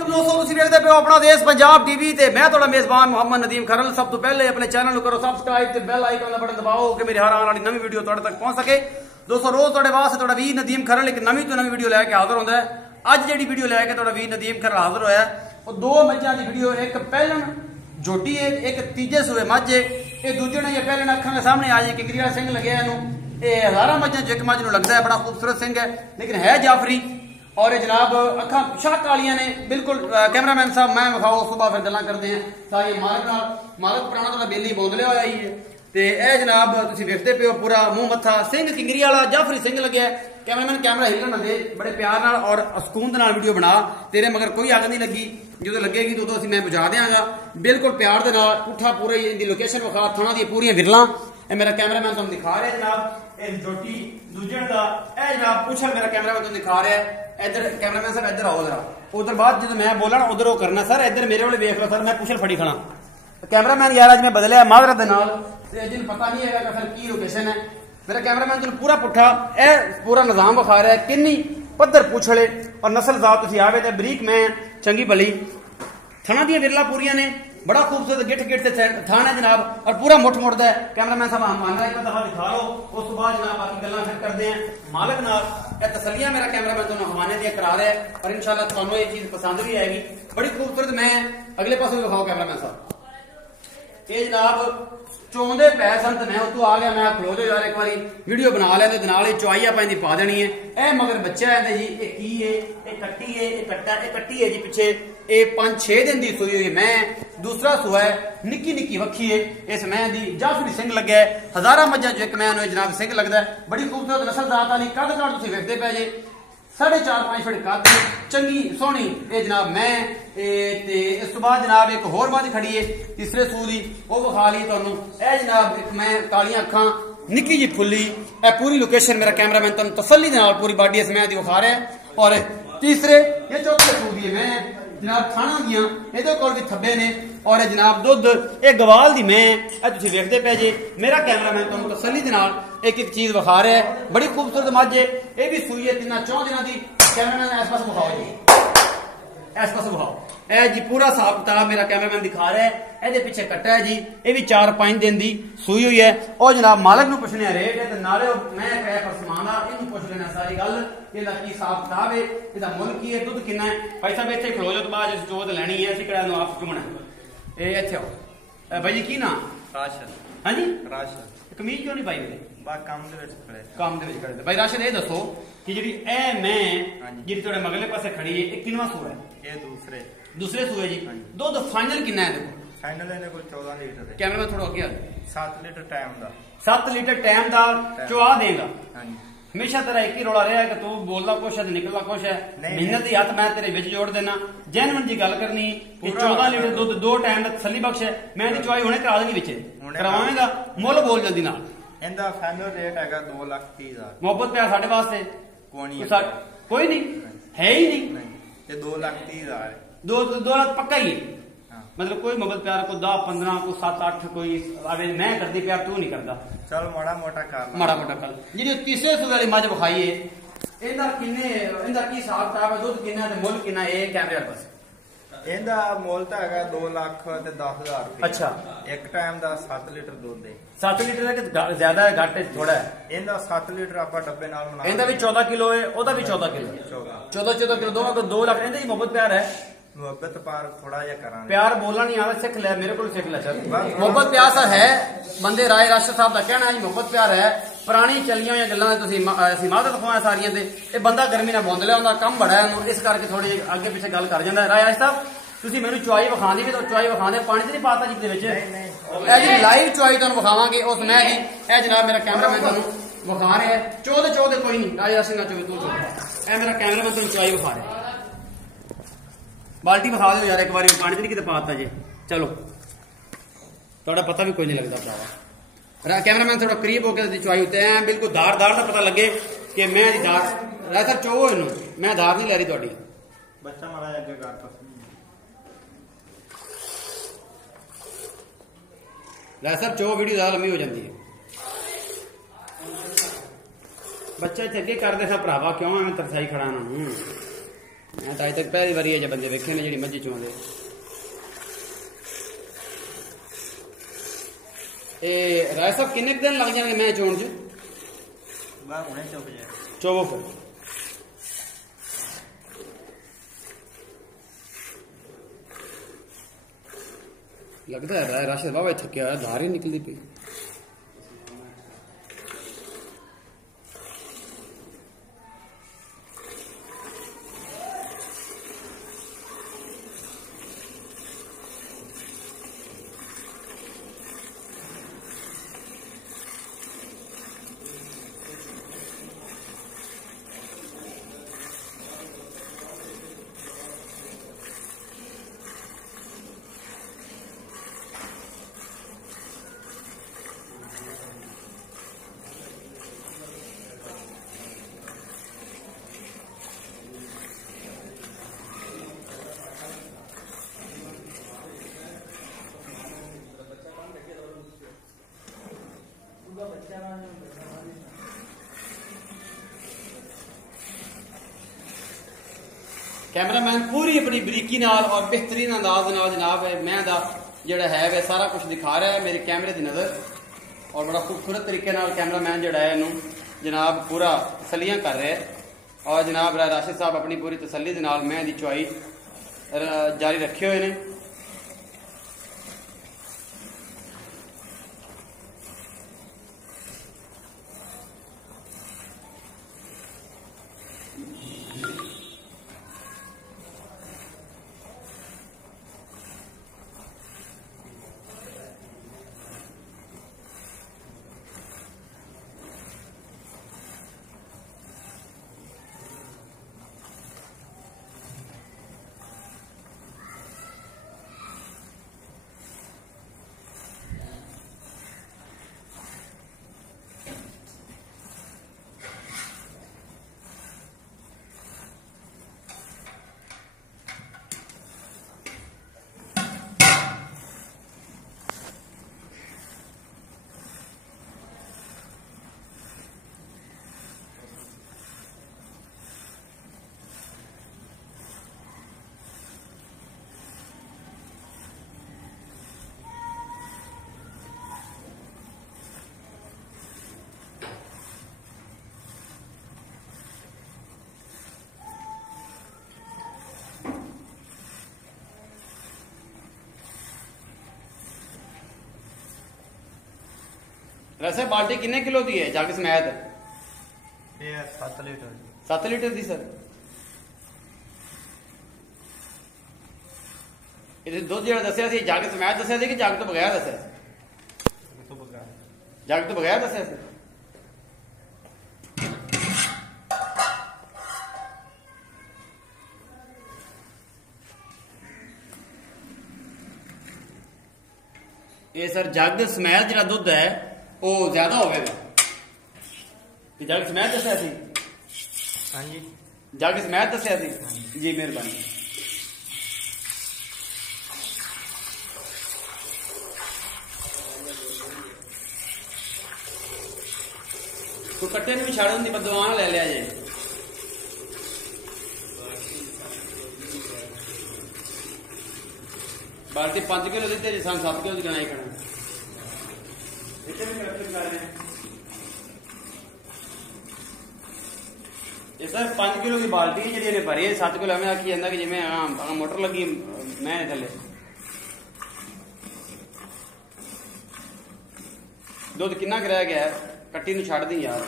दोस्तों तुसीं वेखदे पियो अपना देश पंजाब टीवी ते मैं तुहाडा मेजबान मोहम्मद नदीम खरल। सब तो पहले अपने चैनल को करो सबसक्राइब ते बेल आइकन का बटन दबाओ कि मेरी हर आने वाली नवी वीडियो तुहाडे तक पहुंच सके। दोस्तों रोज तुहाडे वास्ते तुहाडा वीर नदीम खरल एक नवी तो नवी वीडियो लैके हाजिर होंदा है। अज जिहड़ी वीडियो लैके तुहाडा वीर नदीम खरल हाजिर होया वो दो मज्जां दी वीडियो, एक पहलन झोटी है, एक तीजे सूए मझ है। ये दूजे ने पहलन अखां दे सामने आ जाए किंगरिया सिंह लगे इहनूं। ये हज़ारां मज्जां च एक मझ नूं लगदा है बड़ा खूबसूरत सिंह है, लेकिन है जाफरी। और ये जनाब अखा शाक वालियां ने बिल्कुल। कैमरामैन साहब मैं विखाओ सुबह फिर गल्लां करते हैं सारी मालक पुराना तो बेली बोंदले होया ही है। ते ए जनाब तुसीं वेखदे पियो पूरा मुंह मत्था सिंह किंगरी वाला जाफरी सिंह लगे है। कैमरामैन कैमरा हिलन ना दे, बड़े प्यार नाल और सुकून दे नाल वीडियो बना। तेरे मगर कोई अग नहीं लगी, जो लगेगी तो असीं मैं बुझा देंगा बिल्कुल प्यार दे नाल। पुठा पूरा इनकी लोकेशन विखा, थाना दी पूरी विरलां मेरा कैमरामैन तुहानूं दिखा रहा है जनाब। इस जोटी दूजे दा ए जनाब पुछल मेरा कैमरामैन तुहानूं दिखा रहा है। इधर कैमरामैन साहब इधर आओ जरा। उधर बाद जो मैं बोला ना उधर वो करना सर। इधर मेरे वाले वेख लो सर, मैं पुछल फड़ी खड़ा। कैमरामैन यार अज मैं बदलिया माजरत दे नाल, जिन पता नहीं है कि सर की लोकेशन है। मेरा कैमरामैन तुहानूं पूरा पुठा ए पूरा निजाम विखा रहा है। किन्नी पद्धर पुछले और नस्ल जात तुसीं आवे ते बरीक मैं चंगी भली थना दी विरला पूरियां ने। बड़ा खूबसूरत गिठ गिठ से थान है जनाब और पूरा मुठ मुड़दा है। कैमरामैन साहब हम मान रहा है एक दफा दिखा लो, उस बाद जनाब बाकी गल्लां फिर करते हैं मालिक नाल। ए तसल्लियां मेरा कैमरामैन तुहानूं हवाने दियां करा रहा है और इंशाल्लाह तुहानूं ये चीज पसंद भी आएगी। बड़ी खूबसूरत मैं अगले पासे भी दिखाओ कैमरामैन साहब। ये जनाब चौंदे पै सन ते मैं उतों आ गया। मैं खलो जो यार एक बारी वीडियो बना लेंदे नाल ही चौई आपां दी पा देनी है। ए मगर बच्चा है जी, ये की है, ये कट्टी है, ये कट्टी है जी पिछे। ये 5-6 दिन दी सूई हुई मैं, दूसरा सूआ है, निक्की निक्की वक्खी है। इस मैं दी जाफरी सिंह लगे है। हज़ारां मज्जां जो एक मैं जनाब सिंह लगता है। बड़ी खूबसूरत नस्ल जात वाली कद काट तुसीं वेखदे पै जे 4.5-5 फुट कद चंगी सोहनी ये जनाब मैं। इस तो बाद जनाब एक होर मझ खड़ी है तीसरे सूह दी, वो विखा ली तुहानूं। ए जनाब एक मैं कालियां अखां निक्की जी फुल्ली। ए पूरी लोकेशन मेरा कैमरामैन तुहानूं तसल्ली दे नाल पूरी बाडी इस मैं दी विखा रहा है। और तीसरे ये चौथे सूह दी मैं जनाब थाना दियां इहदे कोल भी थब्बे ने। और जनाब दुध ये गवाल दी मैं ए तुसीं वेखदे पै जे। मेरा कैमरामैन तुहानूं तसल्ली दे नाल एक एक चीज विखा रहा है। बड़ी खूबसूरत मझ है, ये भी सूई है 3-4 दिनों की। कैमरामैन इस पास विखाओ जी, इस पास विखाओ। ए जी पूरा हिसाब किताब मेरा कैमरामैन दिखा रहा है। ए पिछे कट्टा है जी, ये भी 4-5 दिन की सूई हुई है। और जनाब मालिक नूं पुछने रेट है, नाले मैं कह पर समान आ इनू पुछ लेना सारी गल ਇਹਦਾ ਕੀ ਹਿਸਾਬ ਕਿਤਾਬ ਹੈ, ਇਹਦਾ ਮੁੱਲ ਕੀ ਹੈ, ਦੁੱਧ ਕਿੰਨਾ ਹੈ। ਭਾਈ ਸਾਹਿਬ ਇੱਥੇ ਖਲੋ ਜਾਓ, ਤੋਂ ਬਾਅਦ ਜਿਸ ਜੋਤ ਲੈਣੀ ਹੈ ਅਸੀਂ ਕਿਹੜਾ ਨੂੰ ਆਪ ਚੁਮਣਾ। ਇਹ ਇੱਥੇ ਆਓ ਭਾਈ ਜੀ। ਕੀ ਨਾ ਰਾਸ਼ਨ? ਹਾਂਜੀ ਰਾਸ਼ਨ। ਕਮੀਜ਼ ਕਿਉਂ ਨਹੀਂ ਪਾਈ ਵੀਰੇ? ਬਾ ਕੰਮ ਦੇ ਵਿੱਚ ਖੜੇ, ਕੰਮ ਦੇ ਵਿੱਚ ਖੜੇ। ਭਾਈ ਰਾਸ਼ਨ ਇਹ ਦੱਸੋ ਕਿ ਜਿਹੜੀ ਇਹ ਮੈਂ ਜਿਹੜੀ ਤੁਹਾਡੇ ਮਗਲੇ ਪਾਸੇ ਖੜੀ ਹੈ ਇਹ ਕਿੰਨਵਾਂ ਸੂਆ ਹੈ? ਇਹ ਦੂਸਰੇ ਸੂਏ ਜੀ। ਦੁੱਧ ਫਾਈਨਲ ਕਿੰਨਾ ਹੈ ਇਹਦੇ ਕੋਲ? ਫਾਈਨਲ ਇਹਦੇ ਕੋਲ 14 ਲੀਟਰ ਹੈ। ਕੈਮਰਾਮੈਨ ਥੋੜਾ ਅੱਗੇ ਆ। 7 ਲੀਟਰ ਟਾਈਮ ਦਾ 7 ਲੀਟਰ ਟਾਈਮ ਦਾ ਚੁਆ ਦੇਗਾ। ਹਾਂਜੀ हमेशा तेरा एक ही रोला रहा है कि तू बोलना कुछ है निकलना कुछ है। मेहनत ही हथ मैं तेरे विच जोड़ देना। जैनवन जी गल करनी कि 14 लीटर दुध 2 टाइम का तसल्ली बख्श है। मैं दी चुआई हुणे करा देनी विच करवावेगा। मुल बोल जल्दी नाल। इहदा फाइनल रेट हैगा 2,30,000। मोहब्बत प्यार साडे वास्ते कोई नहीं है ही नहीं। ये 2,30,000 2 लाख पक्का ही है। मतलब कोई मोहब्बत प्यार को 10-15 को 7-8 कोई आवे मैं करदी प्यार तू नहीं करदा। चल माड़ा मोटा कर जी। तीसरे सूबे वाली मझ विखाई है इहदा किन्ने, इहदा की हिसाब किताब है, दुध किन्ना ते मुल किन्ना है कैमरे पास? इहदा मुल तो हैगा 2,10,000 रुपए। अच्छा एक टाइम दा 7 लीटर दूध दे। 7 लीटर है कि ज्यादा है घट है थोड़ा है? इहदा 7 लीटर आपा डब्बे नाल बना। इहदा भी 14 किलो है, ओदा भी 14 किलो। 14 किलो दोनों को 2 लाख। इहदा ही मोहब्बत प्यार है। मोहब्बत प्यार थोड़ा जा करा प्यार बोलना नहीं आता, सीख ले मेरे को सीख ले सर। मोहब्बत प्यार सा है बंदे राय राष्ट्र साहब का कहना है मोहब्बत प्यार है। पुरानी चलियां हुई गल्लां मादत खुआ सारियां ते ये बंदा गर्मी ना बोंद लिया उनका कम बड़ा है, इस करके थोड़ी आगे पिछे गल कर जाता है। राय राष्ट्र साहब तुसीं मैनूं चुआई विखांदी भी तो चुआई विखांदे पानी ते नहीं पाता जी दे विच। ए जी लाइव चुआई तुहानूं विखावांगे उस मैं दी। ए जनाब मेरा कैमरामैन तुहानूं विखा रहा है। चौदे कोई नहीं राय राष्ट्र सिंह चौदे तू ए मेरा कैमरामैन तुहानूं चुआई विखा रहा है। बाल्टी विखा दो यार एक बार, पानी तो नहीं कितने पाता जे। चलो थोड़ा पता भी कोई नहीं लगता भरावा। कैमरामैन थोड़ा करीब होकर चुआई होते हैं बिल्कुल धार का पता लगे कि मैं धार सर चो इन मैं धार नहीं लै रही थोड़ी। बच्चा मारा अगे सर चो वीडियो ज्यादा लंबी हो जाती है। बच्चा इतने अगे करते सा भरावा क्यों मैं तरसाई खड़ा ना। मैं तो अज तक पहली बारी है बंदे वेखे ने जी मझी चुआंदे। राय साहब किन्ने दिन लग जाएंगे मैं चोण च? चोवो फिर लगता है राशिद बाबा थकिया धार ही निकलती पी। कैमरामैन पूरी अपनी बरीकी नाल और बेहतरीन अंदाज नाल जनाब मैं दा जेड़ा है वे सारा कुछ दिखा रहा है मेरे कैमरे की नजर, और बड़ा खूबसूरत तरीके नाल कैमरामैन जेड़ा है इनू जनाब पूरा तसलियां कर रहे है। और जनाब राशिद साहब अपनी पूरी तसली दे नाल मैं दी चुआई जारी रखे हुए ने। वैसे बाल्टी किन्ने किलो दी है जग समैत? 7 लीटर। 7 लीटर दी सर। ये दुध जो दसिया सी जग समैत दसिया सी कि जग तो बगैर दसिया सी? जग तो बगैर दसिया सी। ये सर जग समैत जो दुध है वो ज्यादा होगा। जग समैत दसिया सी? हाँ जी जग समैत दसिया सी जी, मेहरबानी। तो कट्टे भी छाड़न की बदवान ले लिया जी। बाल्टी 5 किलो दी जी, सन 7 किलो की गणाई करना। ये सर 5 किलो की बाल्टी जी भरी है, 7 किलो हमें आखी जाता कि जिमें मोटर लगी मैं थले। दुध कितना कराया गया है? कट्टी नूं छड़ दी यार।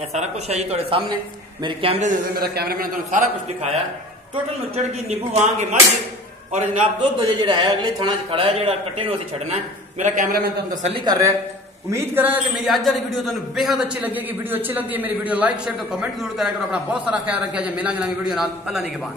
ये सारा कुछ है जी थोड़े सामने मेरे कैमरे दे मेरा कैमरामैन तुम सारा कुछ दिखाया। टोटल नुचड़ की नींबू वांग मझ और जनाब दुध जो है अगले थाना च खड़ा है जो कट्टे नूं असीं छड्डना है। मेरा कैमरामैन तुम तसल्ली कर रहा है उम्मीद करा कि मेरी आज वाली वीडियो तुम्हें बेहद अच्छी लगेगी। वीडियो अच्छी लगती है मेरी वीडियो लाइक शेयर तो कमेंट जरूर करा करो। अपना बहुत सारा ख्याल रखा जाए। मिलेंगे नवी वीडियो नाल। अल्लाह निगहबान।